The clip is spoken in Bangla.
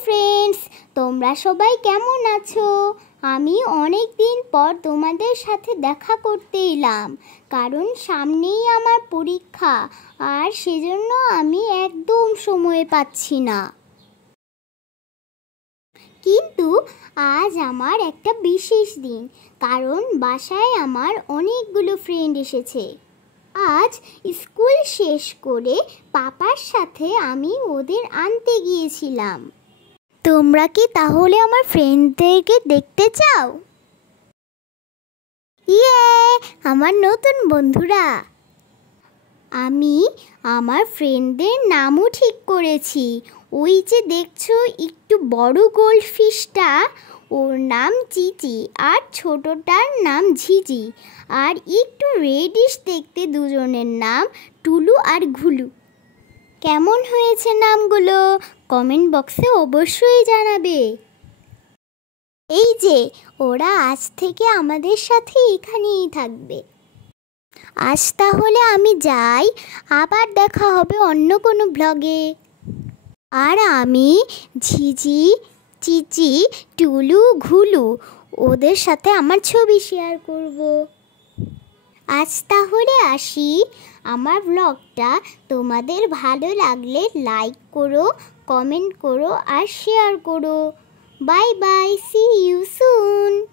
ফ্রেন্ডস, তোমরা সবাই কেমন আছো? আমি অনেক দিন পর তোমাদের সাথে দেখা করতে এলাম, কারণ সামনেই আমার পরীক্ষা, আর সেজন্য আমি একদম সময় পাচ্ছি না। কিন্তু আজ আমার একটা বিশেষ দিন, কারণ বাসায় আমার অনেকগুলো ফ্রেন্ড এসেছে। আজ স্কুল শেষ করে পাপার সাথে আমি ওদের আনতে গিয়েছিলাম। তোমরা কি তাহলে আমার ফ্রেন্ডদেরকে দেখতে চাও? ইয়ে, আমার নতুন বন্ধুরা! আমি আমার ফ্রেন্ডদের নামও ঠিক করেছি। ওই যে দেখছো একটু বড় গোল্ড ফিশটা, ওর নাম চিচি, আর ছোটটার নাম ঝিঝি, আর একটু রেডিশ দেখতে দুজনের নাম টুলু আর ঘুলু। কেমন হয়েছে নামগুলো? কমেন্ট বক্সে অবশ্যই জানাবে। এই যে ওরা আজ থেকে আমাদের সাথে এখানেই থাকবে। আজ তাহলে আমি যাই, আবার দেখা হবে অন্য কোনো ব্লগে। আর আমি ঝিঝি, চিচি, টুলু, ঘুলু ওদের সাথে আমার ছবি শেয়ার করব। আজ তাহলে আসি। আমার ব্লগটা তোমাদের ভালো লাগলে লাইক করো, কমেন্ট করো আর শেয়ার করো। Bye bye, see you soon.